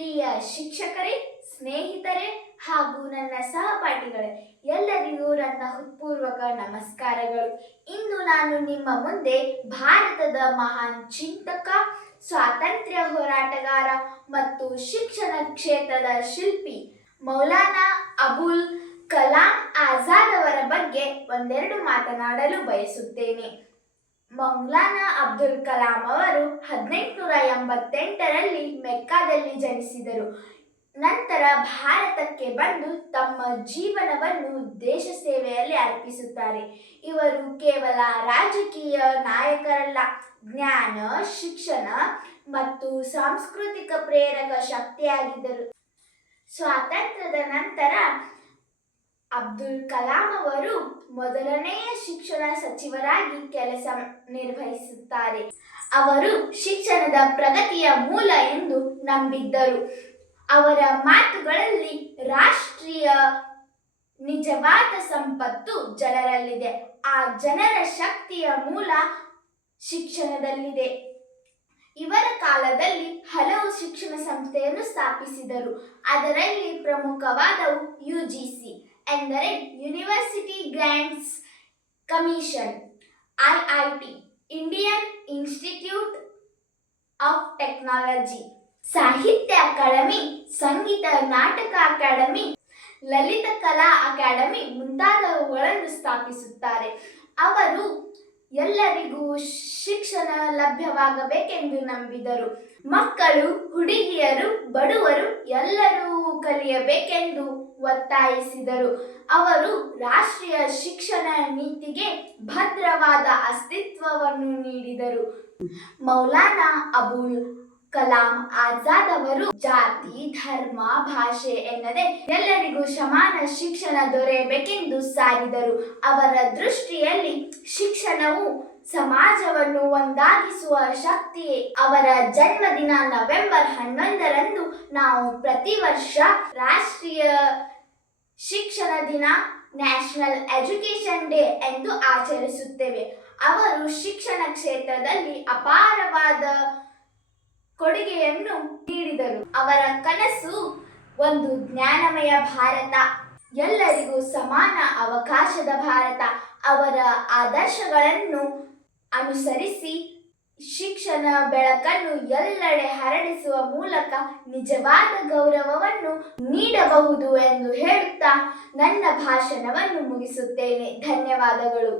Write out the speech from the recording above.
ಪ್ರಿಯ ಶಿಕ್ಷಕರೇ, ಸ್ನೇಹಿತರೆ ಹಾಗೂ ನನ್ನ ಸಹಪಾಠಿಗಳೇ, ಎಲ್ಲರಿಗೂ ನನ್ನ ಹೃತ್ಪೂರ್ವಕ ನಮಸ್ಕಾರಗಳು. ಇಂದು ನಾನು ನಿಮ್ಮ ಮುಂದೆ ಭಾರತದ ಮಹಾನ್ ಚಿಂತಕ, ಸ್ವಾತಂತ್ರ್ಯ ಹೋರಾಟಗಾರ ಮತ್ತು ಶಿಕ್ಷಣ ಕ್ಷೇತ್ರದ ಶಿಲ್ಪಿ ಮೌಲಾನಾ ಅಬುಲ್ ಕಲಾಂ ಆಜಾದ್ ಅವರ ಬಗ್ಗೆ ಒಂದೆರಡು ಮಾತನಾಡಲು ಬಯಸುತ್ತೇನೆ. ಮೌಲಾನಾ ಅಬ್ದುಲ್ ಕಲಾಂ ಅವರು ಹದಿನೆಂಟುನೂರ ಎಂಬತ್ತೆಂಟರಲ್ಲಿ ಮೆಕ್ಕಾದಲ್ಲಿ ಜನಿಸಿದರು. ನಂತರ ಭಾರತಕ್ಕೆ ಬಂದು ತಮ್ಮ ಜೀವನವನ್ನು ದೇಶ ಸೇವೆಯಲ್ಲಿ ಅರ್ಪಿಸುತ್ತಾರೆ. ಇವರು ಕೇವಲ ರಾಜಕೀಯ ನಾಯಕರಲ್ಲ, ಜ್ಞಾನ, ಶಿಕ್ಷಣ ಮತ್ತು ಸಾಂಸ್ಕೃತಿಕ ಪ್ರೇರಕ ಶಕ್ತಿಯಾಗಿದ್ದರು. ಸ್ವಾತಂತ್ರ್ಯದ ನಂತರ ಅಬ್ದುಲ್ ಕಲಾಂ ಅವರು ಮೊದಲನೆಯ ಶಿಕ್ಷಣ ಸಚಿವರಾಗಿ ಕೆಲಸ ನಿರ್ವಹಿಸುತ್ತಾರೆ. ಅವರು ಶಿಕ್ಷಣದ ಪ್ರಗತಿಯ ಮೂಲ ಎಂದು ನಂಬಿದ್ದರು. ಅವರ ಮಾತುಗಳಲ್ಲಿ ರಾಷ್ಟ್ರೀಯ ನಿಜವಾದ ಸಂಪತ್ತು ಜನರಲ್ಲಿದೆ. ಆ ಜನರ ಶಕ್ತಿಯ ಮೂಲ ಶಿಕ್ಷಣದಲ್ಲಿದೆ. ಇವರ ಕಾಲದಲ್ಲಿ ಹಲವು ಶಿಕ್ಷಣ ಸಂಸ್ಥೆಯನ್ನು ಸ್ಥಾಪಿಸಿದರು. ಅದರಲ್ಲಿ ಪ್ರಮುಖವಾದವು ಯುಜಿಸಿ. ಎಂದರೆ university grants commission, I I T, Indian institute of technology, Sahitya Akademi, Sangeet Natak Akademi, Lalit ಕಲಾ ಅಕಾಡೆಮಿ ಮುಂತಾದವುಗಳನ್ನು ಸ್ಥಾಪಿಸುತ್ತಾರೆ. ಅವರು ಎಲ್ಲರಿಗೂ ಶಿಕ್ಷಣ ಲಭ್ಯವಾಗಬೇಕೆಂದು ನಂಬಿದರು. ಮಕ್ಕಳು, ಹುಡುಗಿಯರು, ಬಡವರು ಎಲ್ಲರೂ ಕಲಿಯಬೇಕೆಂದು ಒತ್ತಾಯಿಸಿದರು. ಅವರು ರಾಷ್ಟ್ರೀಯ ಶಿಕ್ಷಣ ನೀತಿಗೆ ಭದ್ರವಾದ ಅಸ್ತಿತ್ವವನ್ನು ನೀಡಿದರು. ಮೌಲಾನಾ ಅಬುಲ್ ಕಲಾಂ ಆಜಾದ್ ಅವರು ಜಾತಿ, ಧರ್ಮ, ಭಾಷೆ ಎನ್ನದೆ ಎಲ್ಲರಿಗೂ ಸಮಾನ ಶಿಕ್ಷಣ ದೊರೆಯಬೇಕೆಂದು ಸಾರಿದರು. ಅವರ ದೃಷ್ಟಿಯಲ್ಲಿ ಶಿಕ್ಷಣವು ಸಮಾಜವನ್ನು ಒಂದಾಗಿಸುವ ಶಕ್ತಿ ಅವರ ಜನ್ಮದಿನ ನವೆಂಬರ್ ಹನ್ನೊಂದರಂದು ನಾವು ಪ್ರತಿ ವರ್ಷ ರಾಷ್ಟ್ರೀಯ ಶಿಕ್ಷಣ ದಿನ, ನ್ಯಾಷನಲ್ ಎಜುಕೇಶನ್ ಡೇ ಎಂದು ಆಚರಿಸುತ್ತೇವೆ. ಅವರು ಶಿಕ್ಷಣ ಕ್ಷೇತ್ರದಲ್ಲಿ ಅಪಾರವಾದ ಕೊಡುಗೆಯನ್ನು ನೀಡಿದರು. ಅವರ ಕನಸು ಒಂದು ಜ್ಞಾನಮಯ ಭಾರತ. ಎಲ್ಲರಿಗೂ ಸಮಾನ ಅವಕಾಶದ ಭಾರತ. ಅವರ ಆದರ್ಶಗಳನ್ನು ಅನುಸರಿಸಿ ಶಿಕ್ಷಣ ಬೆಳಕನ್ನು ಎಲ್ಲೆಡೆ ಹರಡಿಸುವ ಮೂಲಕ ನಿಜವಾದ ಗೌರವವನ್ನು ನೀಡಬಹುದು ಎಂದು ಹೇಳುತ್ತಾ ನನ್ನ ಭಾಷಣವನ್ನು ಮುಗಿಸುತ್ತೇನೆ. ಧನ್ಯವಾದಗಳು.